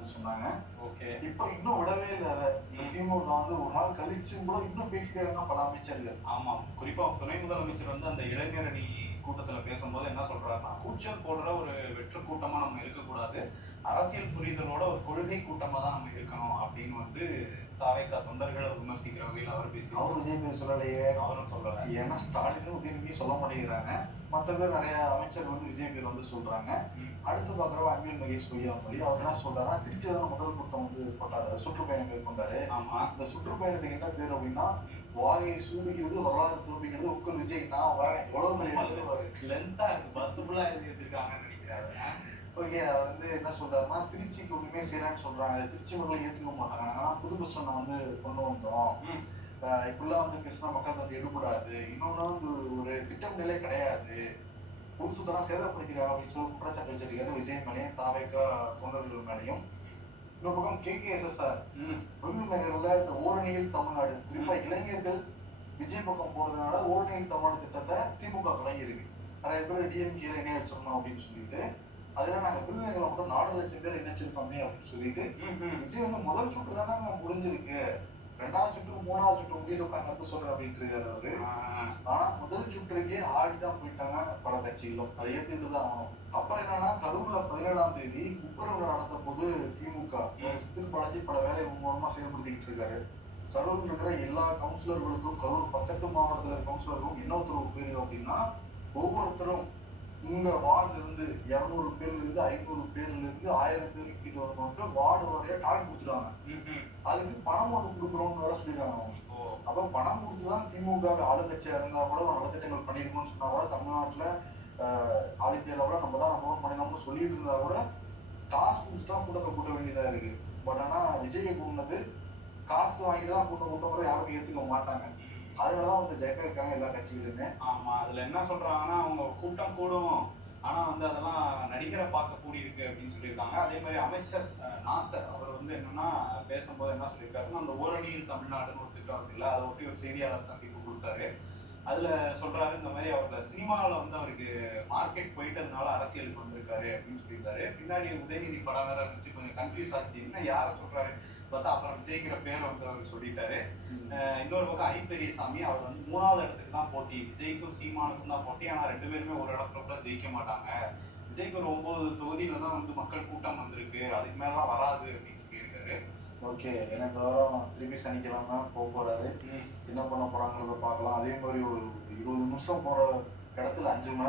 வந்து சொன்னாங்க. ஓகே. இப்ப இன்னும் விடவே இல்லை அதை. திமுக வந்து ஒரு நாள் கழிச்சு கூட இன்னும் பேசிக்கிறாங்க பல அமைச்சர்கள். ஆமா குறிப்பா துணை முதலமைச்சர் வந்து அந்த இளைஞரணி கூட்டத்துல பேசும்போது என்ன சொல்றாருன்னா கூச்சல் போடுற ஒரு வெற்று கூட்டமா நம்ம இருக்கக்கூடாது. அரசியல் புரிதலோட ஒரு கொள்கை கூட்டமா தான் நம்ம இருக்கணும். அப்படின்னு வந்து தாவேக்கா தொண்டர்களை விமர்சிக்கிற வகையில் அவர் பேசி அவர் விஜய் சொல்லலையே. அவரும் சொல்லல. ஏன்னா ஸ்டாலினும் உதயநிதி சொல்ல மாட்டேங்கிறாங்க. மற்ற பேர் நிறைய அமைச்சர் வந்து விஜய் பேர் வந்து சொல்றாங்க. ம். அடுத்து பாக்குறவ அன்பில் மகேஷ் பொய்யாமொழி அவர் என்ன சொல்றாருன்னா திருச்சியில தான் முதல் கூட்டம் வந்து போட்டாரு. சுற்றுப்பயணம் மேற்கொண்டாரு ஆமா. இந்த சுற்றுப்பயணத்துக்கு என்ன பேர் அப்படின்னா வாயை சூடுகிறது வரலாறு திரும்பிக்கிறது உங்கள் விஜய். நான் வரேன். எவ்வளவு பெரிய லென்த்தா இருக்கு. பஸ் ஃபுல்லா எழுதி வச்சிருக்காங்கன்னு நினைக்கிறாரு ஓகே வந்து என்ன சொல்றாருன்னா திருச்சிக்கு ஒண்ணுமே செய்யறான்னு சொல்றாங்க. அதை திருச்சி மக்கள் ஏத்துக்க மாட்டாங்க. ஆனா புது பஸ் ஸ்டாண்டை வந்து கொண்டு வந்தோம் ம். ஆஹ் இப்படிலாம் வந்து பேசினா மக்கள் வந்து எடுபடாது. இன்னொன்னு வந்து ஒரு திட்டம் நிலை கிடையாது. புது சுத்தலாம் சேதப்படுத்திடுறா அப்படின்னு சொல்லி குற்றச்சாட்டு வச்சிருக்காரு விஜய் மேலேயும் தாவேக்கா தொண்டர்கள் மேலேயும். இன்னொரு பக்கம் K. K. S. S R ம். விருதுநகர்ல இந்த ஓரணியில் தமிழ்நாடு. குறிப்பா இளைஞர்கள் விஜய் பக்கம் போறதுனால ஓரணியில் தமிழ்நாடு திட்டத்தை திமுக தொடங்கி இருக்கு நிறைய பேர் டிஎம்கே இணைய வச்சிருந்தோம் அப்படின்னு சொல்லிட்டு. அதுல நாங்க விருதுநகர்ல மட்டும் நாலு லட்சம் பேர் இணைச்சிருக்கோமே அப்படின்னு சொல்லிட்டு. விஜய் வந்து முதல் சுற்று தானே முடிஞ்சிருக்கு. ரெண்டாவது சுற்று மூணாவது சுற்று முடியல கருத்து சொல்றேன் அப்படின்ட்டு இருக்காரு அவரு. ஆனா முதல் சுற்றுக்கே ஆடிதான் போயிட்டாங்க பல கட்சிகளும். அதை ஏத்துக்கிட்டு தான் ஆகணும். அப்புறம் என்னன்னா கரூர்ல பதினேழாம் தேதி உப்புரவு நடத்த போது திமுக. சித்திர் பாலாஜி பல வேலை மூலமா செயல்படுத்திக்கிட்டு இருக்காரு. கரூர்ல இருக்கிற எல்லா கவுன்சிலர்களுக்கும் கரூர் பக்கத்து மாவட்டத்துல இருக்க கவுன்சிலருக்கும் என்ன உத்தரவு பேரு அப்படின்னா ஒவ்வொருத்தரும் உங்க வார்டுல இருந்து இருநூறு பேர்ல இருந்து ஐநூறு பேர்ல இருந்து ஆயிரம் பேர் கிட்ட வரணும் வார்டு வரையா டார்கெட் கொடுத்துருவாங்க. அதுக்கு பணம் வந்து கொடுக்குறோம்னு வேற சொல்லிருக்காங்க அவங்க. அப்ப பணம் கொடுத்துதான் திமுக ஆளுங்கட்சியா இருந்தா கூட ஒரு நலத்திட்டங்கள் பண்ணிருக்கணும்னு சொன்னா கூட தமிழ்நாட்டுல ஆஹ், ஆதித்யால கூட நம்ம தான் பண்ணினோம்னு சொல்லிட்டு இருந்தா கூட காசு தான் கூட்டத்தை கூட்ட வேண்டியதா இருக்கு. பட் ஆனா விஜயை கூட்டினது காசு வாங்கிட்டு தான் கூட்டம் கூட்டம் யாரும் ஏத்துக்க மாட்டாங்க. அதனாலதான் வந்து ஜெயக்கா இருக்காங்க எல்லா கட்சிகளுமே ஆமா அதுல என்ன சொல்றாங்கன்னா அவங்க கூட்டம் கூடும். ஆனா வந்து அதெல்லாம் நடிகரை பார்க்க கூடி இருக்கு அப்படின்னு சொல்லியிருக்காங்க. அதே மாதிரி அமைச்சர் நாசர் அவர் வந்து என்னன்னா பேசும்போது என்ன சொல்லியிருக்காருன்னா அந்த ஓரணியில் தமிழ்நாடுன்னு ஒரு திட்டம் இருக்குல்ல அதை ஒட்டி ஒரு செய்தியாளர் சந்திப்பு கொடுத்தாரு. அதுல சொல்றாரு இந்த மாதிரி அவர்ல சினிமாவில் வந்து அவருக்கு மார்க்கெட் போயிட்டதுனால அரசியலுக்கு வந்திருக்காரு அப்படின்னு சொல்லியிருக்காரு பின்னாடி உதயநிதி படம் வேற இருந்துச்சு கொஞ்சம் கன்ஃபியூஸ் ஆச்சு. என்ன யாரை சொல்றாரு? பார்த்தா அப்புறம் விஜய்ங்கிற பேர் வந்து அவர் சொல்லிட்டாரு. இன்னொரு பக்கம் ஐ பெரியசாமி அவர் வந்து மூணாவது இடத்துக்கு தான் போட்டி. விஜய்க்கும் சீமானுக்கும் தான் போட்டி. ஆனா ரெண்டு பேருமே ஒரு இடத்துல கூட ஜெயிக்க மாட்டாங்க. விஜய்க்கு ஒரு ஒன்பது தொகுதியில தான் வந்து மக்கள் கூட்டம் வந்திருக்கு. அதுக்கு மேலாம் வராது அப்படின்னு சொல்லியிருக்காரு. ஓகே இந்த வாரம் திருப்பி சனிக்கிழமை போக போறாரு என்ன பண்ண போறாங்கிறத பார்க்கலாம். அதே மாதிரி ஒரு இருபது நிமிஷம் போற இடத்துல அஞ்சு மணி